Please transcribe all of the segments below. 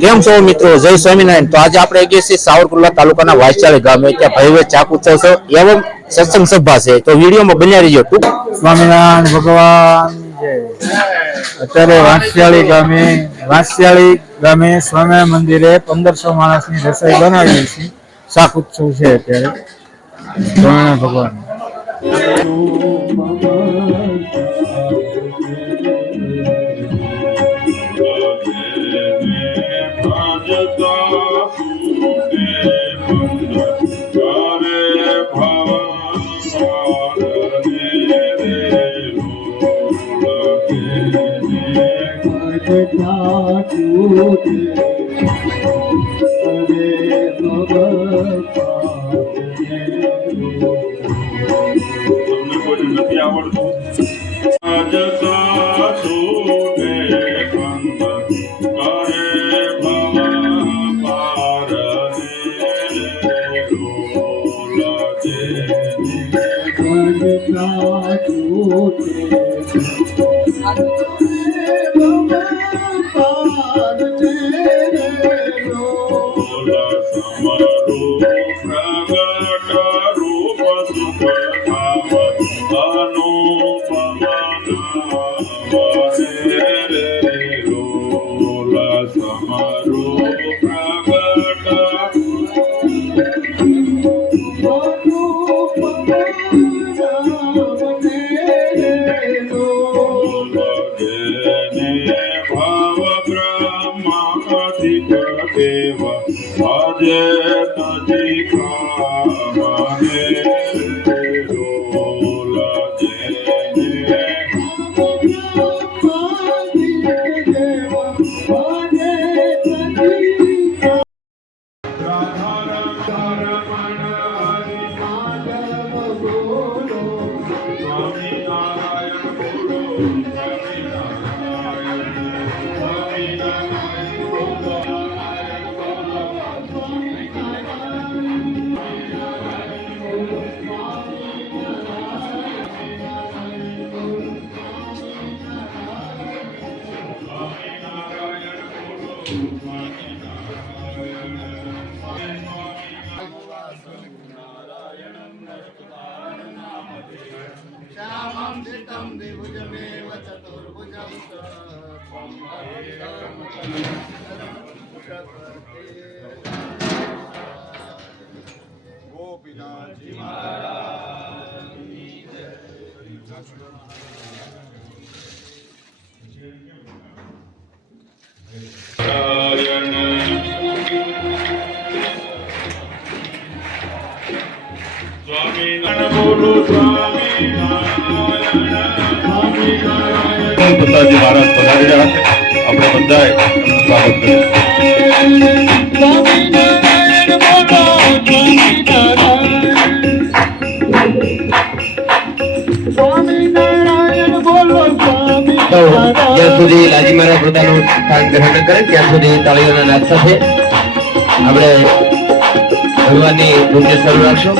કેમ છો મિત્રો? જય સ્વામિનારાયણ. તો આજે આપણે ગયા છીએ સાવરકુંડલા તાલુકાના વાંસચાળી ગામે ત્યાં ભવ્ય ચાક ઉત્સવ છે, એવમ સત્સંગ સભા છે. તો વિડીયોમાં બન્યા રહીજો. ટૂંક સ્વામિનારાયણ ભગવાન. અત્યારે વાંસિયાળી ગામે વાંસિયાળી ગામે સ્વામિનારાયણ મંદિરે પંદરસો માણસની રસોઈ બનાવી છે શાક ઉત્સવ છે અત્યારે. સ્વામિનારાયણ ભગવાન આવડતું રાજતા સુને કંદ કરે ભવ પાર ને ભાવ Oh, સ્વામિનારાયણ બોલો સ્વામિનારાયણ સ્વામિનારાયણ પ્રસાદજી મહારાજ સુધી લાજી મહારાજ પોતાનું સ્થાન ગ્રહણ કરે, ત્યાં સુધી તાળીઓના નાદ સાથે આપણે ભગવાનની પૂજ્ય શરૂ રાખશું.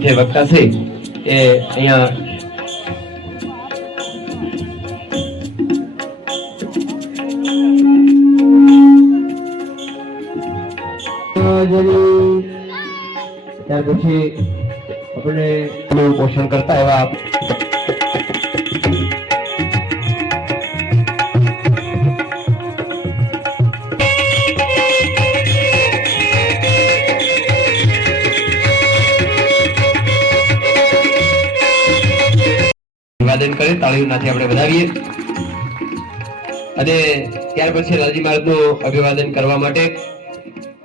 જે વક્તા છે એ અહીંયા ત્યાર પછી આપણે પોષણ કરતા એવા અભિવાદન કરે, તાળીઓનાથી આપણે વધાવીએ અને ત્યાર પછી લાલજી અભિવાદન કરવા માટે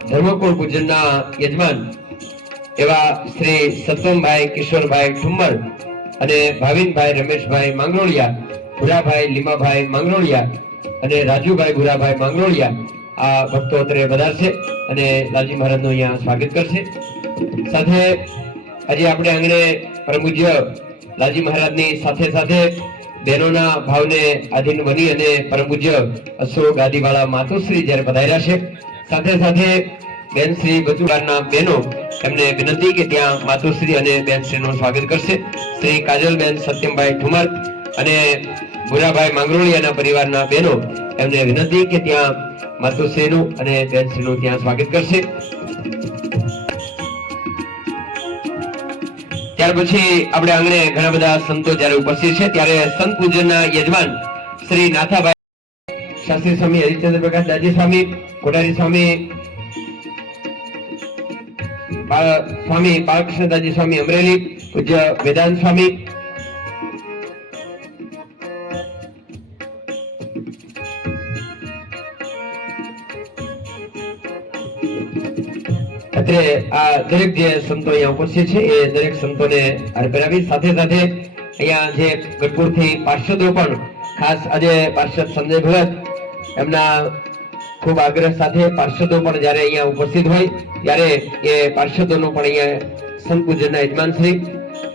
ધર્મકુળ પૂજનના યજમાન એવા શ્રી સત્વમભાઈ કિશોરભાઈ ઠુમ્મર અને ભાવિનભાઈ રમેશભાઈ માંગરોળિયા, ભુરાભાઈ લીમાભાઈ માંગરોળિયા અને રાજુભાઈ ભુરાભાઈ માંગરોળિયા આ ભક્તો અત્રે વધારશે અને લાલજી મહારાજનું અહીંયા સ્વાગત કરશે. સાથે આજે આપણે આંગણે પરમુજ્ય લાલજી મહારાજની સાથે સાથે બહેનોના ભાવને આધીન બની અને પરમુજ્ય અશોક ગાદીવાળા માતુશ્રી જ્યારે પધાર્યા છે સાથે સાથે બેન શ્રી બચુડાના બહેનો એમને વિનંતી કે ત્યાં માતુશ્રી અને બેન શ્રીનું સ્વાગત કરશે. શ્રી કાજલબેન સત્યમભાઈ ઠુમર અને ભુરાભાઈ માંગરોળિયાના પરિવારના બહેનો એમને વિનંતી કે ત્યાં માતુશ્રીનું અને બેન શ્રીનું ત્યાં સ્વાગત કરશે. ત્યાર પછી આપણે આંગણે ઘણા બધા સંતો જ્યારે ઉપસ્થિત છે, ત્યારે સંત પૂજનના યજમાન શ્રી નાથાભાઈ શાસ્ત્રી સ્વામી હરિચંદ્ર પ્રકાશ દાદી સ્વામી કોટારી સ્વામી સ્વામી બાળકૃષ્ણ દાદી સ્વામી અમરેલી, પૂજ્ય વેદાંત સ્વામી. અત્રે આ દરેક જે સંતો અહીંયા ઉપસ્થિત છે, એ દરેક સંતોને હાર પહેરાવી, સાથે સાથે અહીંયા જે ગઢપુરથી પાર્ષદો પણ, ખાસ આજે પાર્ષદ સંજય ભગત એમના ખૂબ આગ્રહ સાથે પાર્ષદો પણ જ્યારે અહીંયા ઉપસ્થિત હોય, ત્યારે એ પાર્ષદોનું પણ અહીંયા સંત પૂજનના યજમાન શ્રી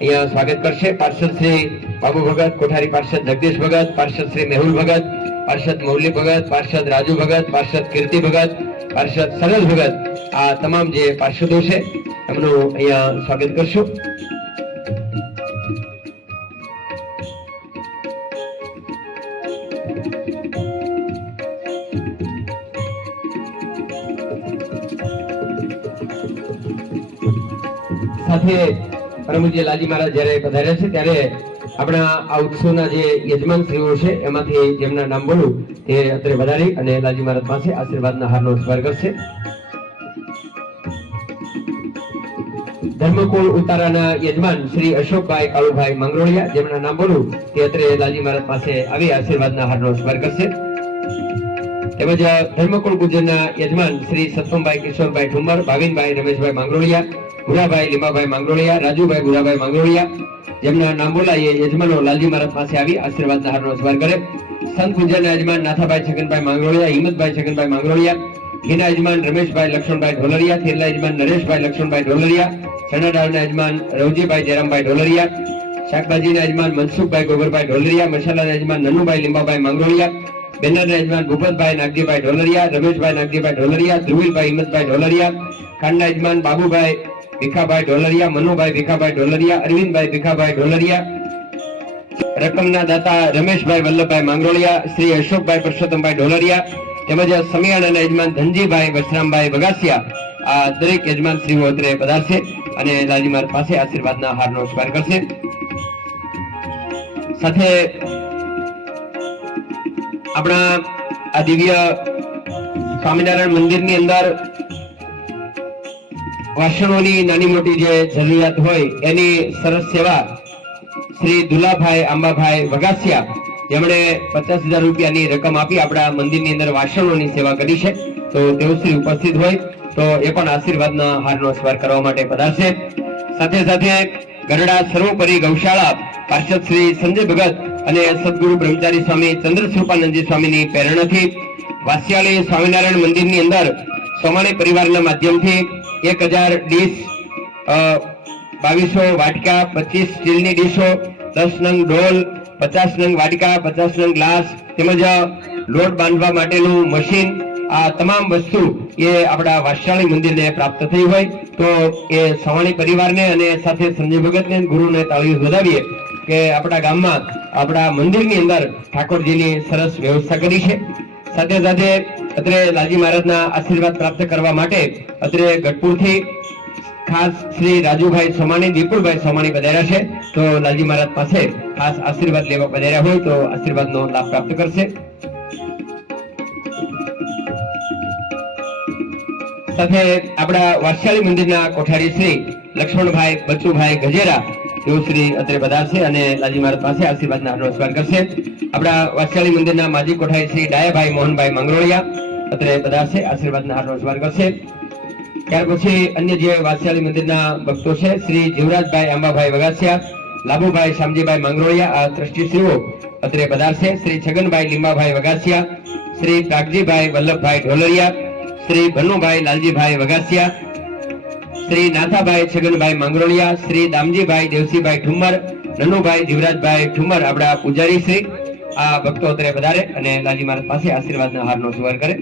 અહીંયા સ્વાગત કરશે. પાર્ષદ શ્રી બાબુ ભગત, કોઠારી પાર્ષદ જગદીશ ભગત, પાર્ષદ શ્રી મેહુલ ભગત, પાર્ષદ મૌલી ભગત, પાર્ષદ રાજુ ભગત, પાર્ષદ કીર્તિ ભગત, પાર્ષદ સરસ ભગત આ તમામ જે પાર્ષદો છે, એમનું અહીંયા સ્વાગત કરશું. સાથે પરમજી લાલજી મહારાજ જ્યારે પધાર્યા છે, ત્યારે આપણા આ ઉત્સવના જે યજમાન શ્રીઓ છે, એમાંથી જેમના નામ બોલું તે અત્રે વધારી અને લાલજી મહારાજ પાસે આશીર્વાદના હારનો સ્વાર કરશે ધર્મકુળ ઉતારાના યજમાન શ્રી અશોકભાઈ કાળુભાઈ મંગરોળિયા, જેમના નામ બોલું તે અત્રે લાલજી મહારાજ પાસે આવી આશીર્વાદના હારનો સ્વાર કરશે તેમજ ધર્મકુળ ગુજરના યજમાન શ્રી સત્તમભાઈ કિશોરભાઈ ઠુમર ભાવિનભાઈ રમેશભાઈ માંગરોળિયા ભુરાભાઈ લીમાભાઈ માંગરોળિયા, રાજુભાઈ ભુરાભાઈ માંગરોળિયા, જેમના નામ બોલાય યજમાનો લાલજી મહારાજ પાસે આવી આશીર્વાદ હારનો સ્વાર કરે. સંત પૂજાના યજમાન નાથાભાઈ છગનભાઈ માંગરોળિયા, હિંમતભાઈ છગનભાઈ માંગરોળિયા, ઘીના યજમાન રમેશભાઈ લક્ષ્મણભાઈ ઢોલરિયા થેલા યજમાન નરેશભાઈ લક્ષ્મણભાઈ ઢોલરિયા ચણાડાળના યજમાન રવજીભાઈ જયરામભાઈ ઢોલરિયા, શાકભાજીના યજમાન મનસુખભાઈ ગોબરભાઈ ઢોલરિયા, મસાલાના યજમાન નનુભાઈ લીંબાભાઈ માંગરોળિયા, બેનરના યજમાન ભૂપતભાઈ નાગજીભાઈ ઢોલરિયા, રમેશભાઈ નાગજીભાઈ ઢોલરિયા, ધ્રુવીલભાઈ હિંમતભાઈ ઢોલરિયા, ખાંડના યજમાન બાબુભાઈ ભીખાભાઈ ઢોલરિયા, મનુભાઈ ભીખાભાઈ ઢોલરિયા, અરવિંદભાઈ ભીખાભાઈ ઢોલરિયા, રકમના દાતા રમેશભાઈ વલ્લભભાઈ માંગરોળિયા, શ્રી અશોકભાઈ પરસોત્તમભાઈ ઢોલરિયા, તેમજ સમિયાણાના યજમાન ધનજીભાઈ વસરામભાઈ બગાસિયા, આ દરેક યજમાન શ્રીઓ અત્રે પધારશે અને લાલજી પાસે આશીર્વાદના હારનો સ્વીકાર કરશે. સાથે આપણા આ દિવ્ય સ્વામિનારાયણ મંદિરની અંદર વાસણોની નાની મોટી જે જરૂરિયાત હોય, એની સરસ સેવા શ્રી દુલાભાઈ આંબાભાઈ વગાસિયા, જેમણે પચાસ હજાર રૂપિયાની રકમ આપી આપણા મંદિરની અંદર વાસણોની સેવા કરી છે. તો તેઓ શ્રી ઉપસ્થિત હોય, તો એ પણ આશીર્વાદના હારનો સ્વાર કરવા માટે પધારશે સાથે સાથે ગરડા સર્વોપરી ગૌશાળા પાર્ષદ શ્રી સંજય ભગત અને સદગુરુ બ્રહ્મચારી સ્વામી ચંદ્રસ્વરૂપાનંદજી સ્વામીની પ્રેરણાથી વાસિયાળી સ્વામિનારાયણ મંદિરની અંદર સોમાણી પરિવારના માધ્યમથી એક હજાર ડીશ બાવીસો વાટકા, પચીસ સ્ટીલની ડીશો, દસ નંગ ઢોલ, પચાસ નંગ વાટકા, પચાસ નંગ ગ્લાસ તેમજ લોટ બાંધવા માટેનું મશીન. આ તમામ વસ્તુ એ આપણા વાત્સલ્ય મંદિરને પ્રાપ્ત થઈ હોય તો એ સવાણી પરિવારને અને સાથે સંજય ભગતને ગુરુને તાળીઓ વધાવીએ કે આપણા ગામમાં આપણા મંદિરની અંદર ઠાકોરજીની સરસ વ્યવસ્થા કરી છે. સાથે સાથે અત્રે લાલજી મહારાજના આશીર્વાદ પ્રાપ્ત કરવા માટે અત્રે ગઢપુરથી ખાસ શ્રી રાજુભાઈ સોમાણી, દીપુલભાઈ સોમાણી પધાર્યા છે. તો લાલજી મહારાજ પાસે ખાસ આશીર્વાદ લેવા પધાર્યા હોય તો આશીર્વાદનો લાભ પ્રાપ્ત કરશે. સાથે આપણા વાત્સલ્ય મંદિરના કોઠારી શ્રી લક્ષ્મણભાઈ, બચુભાઈ ગજેરા તેઓ શ્રી અત્રે છે અને લાલજી મહારાજ પાસે આશીર્વાદના નમસ્કાર કરશે. આપણા વાત્સલ્ય મંદિરના માજી કોઠારી શ્રી ડાયાભાઈ મોહનભાઈ મંગરોળિયા અત્રે પધારશે આશીર્વાદના નમસ્કાર કરશે. ત્યાર પછી અન્ય જે વાત્સલ્ય મંદિરના ભક્તો છે, શ્રી જીવરાજભાઈ આંબાભાઈ વગાસિયા લાભુભાઈ શામજીભાઈ મંગરોળિયા, આ ટ્રસ્ટીશ્રીઓ અત્રે પધારશે શ્રી છગનભાઈ લીંબાભાઈ વગાસિયા, શ્રી પ્રાગજીભાઈ વલ્લભભાઈ ઢોલરિયા, શ્રી ભનુભાઈ લાલજીભાઈ વગાસિયા શ્રી નાથાભાઈ છગનભાઈ માંગરોળિયા, શ્રી દામજીભાઈ દેવસીભાઈ ઠુમર નનુભાઈ જીવરાજભાઈ ઠુમર આપણા પૂજારી શ્રી. આ ભક્તો અત્રે વધારે અને લાલજી મહારાજ પાસે આશીર્વાદના હારનો સ્વીકાર કરે.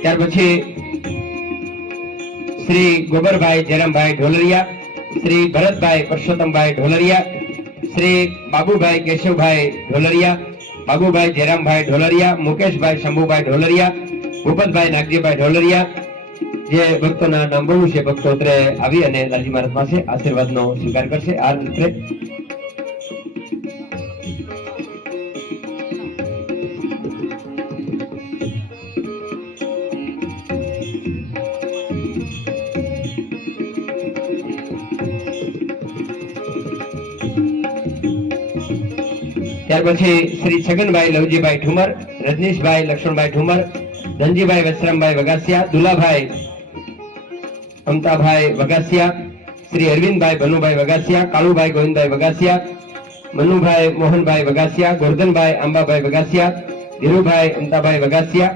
ત્યાર પછી શ્રી ગોબરભાઈ જયરામભાઈ ઢોલરિયા, શ્રી ભરતભાઈ પરસોત્તમભાઈ ઢોલરિયા, શ્રી બાબુભાઈ કેશવભાઈ ઢોલરિયા બાબુભાઈ જયરામભાઈ ઢોલરિયા, મુકેશભાઈ શંભુભાઈ ઢોલરિયા, ભૂપતભાઈ નાગજીભાઈ ઢોલરિયા, જે ભક્તોના નામ બોલું છે ભક્તો અત્રે આવી અને લાલજી મહારાજ પાસે આશીર્વાદનો સ્વીકાર કરશે. આ રીતે ત્યાર પછી શ્રી છગનભાઈ લવજીભાઈ ઠુમર, રજનીશભાઈ લક્ષ્મણભાઈ ઠુમર, ધનજીભાઈ વસરામભાઈ વગાસિયા, દુલાભાઈ અમતાભાઈ વગાસિયા, શ્રી અરવિંદભાઈ ભનુભાઈ વગાસિયા, કાળુભાઈ ગોવિંદભાઈ વગાસિયા, મનુભાઈ મોહનભાઈ વગાસિયા, ગોરધનભાઈ અંબાભાઈ વગાસિયા, ધીરુભાઈ અમતાભાઈ વગાસિયા.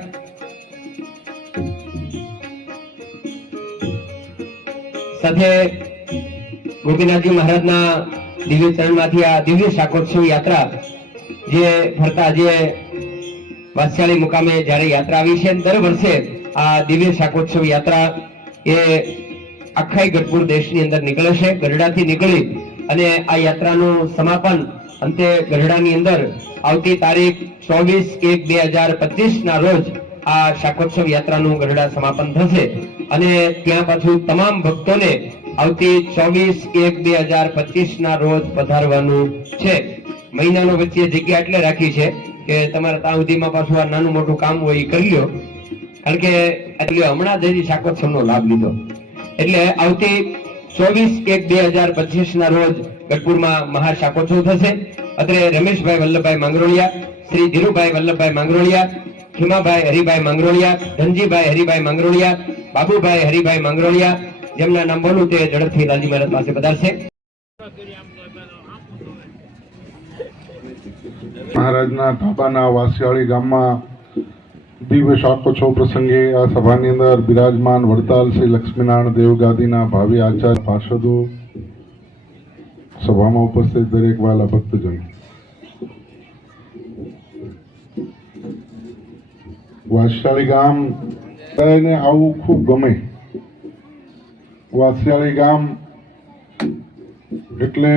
સાથે ગોપીનાથજી મહારાજના દિવ્ય ચરણમાંથી આ દિવ્ય શાકોત્સવ યાત્રા જે ફરતા જે વાત્સલ્ય મુકામે જ્યારે યાત્રા આવી છે દર વર્ષે આ દિવ્ય શાકોત્સવ યાત્રા એ આખા ગઢપુર દેશની અંદર નીકળે છે. ગઢડાથી નીકળી અને આ યાત્રાનું સમાપન અંતે ગઢડાની અંદર આવતી તારીખ ચોવીસ એક બે હજાર પચીસના રોજ આ શાકોત્સવ યાત્રાનું ગઢડા સમાપન થશે. અને ત્યાં પાછું તમામ ભક્તોને આવતી ચોવીસ એક બે હજાર પચીસના રોજ પધારવાનું છે. મહિનાનો વચ્ચે જગ્યા એટલે રાખી છે કે તમારે ત્યાં પાછું આ નાનું મોટું કામ હોય એ કરી લો. કારણ કે એટલે હમણાં જ શાકોત્સવનો લાભ લીધો. એટલે આવતી ચોવીસ એક બે હજાર પચીસ ના રોજ ગઢપુરમાં મહા શાકોત્સવ થશે. અત્રે રમેશભાઈ વલ્લભભાઈ માંગરોળિયા, શ્રી ધીરુભાઈ વલ્લભભાઈ માંગરોળિયા, ખીમાભાઈ હરિભાઈ માંગરોળિયા, ધનજીભાઈ હરિભાઈ માંગરોળિયા, બાબુભાઈ હરિભાઈ માંગરોળિયા જેમના નામ બોલું તે ઝડપથી લાલજી મહારાજ પાસે પધારશે. મહારાજના ઢાબાના વાસિયાળી ગામમાં દિવ્ય શાકોત્સવ પ્રસંગે આ સભાની અંદર બિરાજમાન વડતાલ શ્રી લક્ષ્મીનારાયણ દેવગાદીના ભાવિ આચાર્ય પાર્ષદો સભામાં ઉપસ્થિત દરેક વાલા ભક્તજનો. વાસિયાળી ગામ એને આવું ખૂબ ગમે. વાસિયાળી ગામ એટલે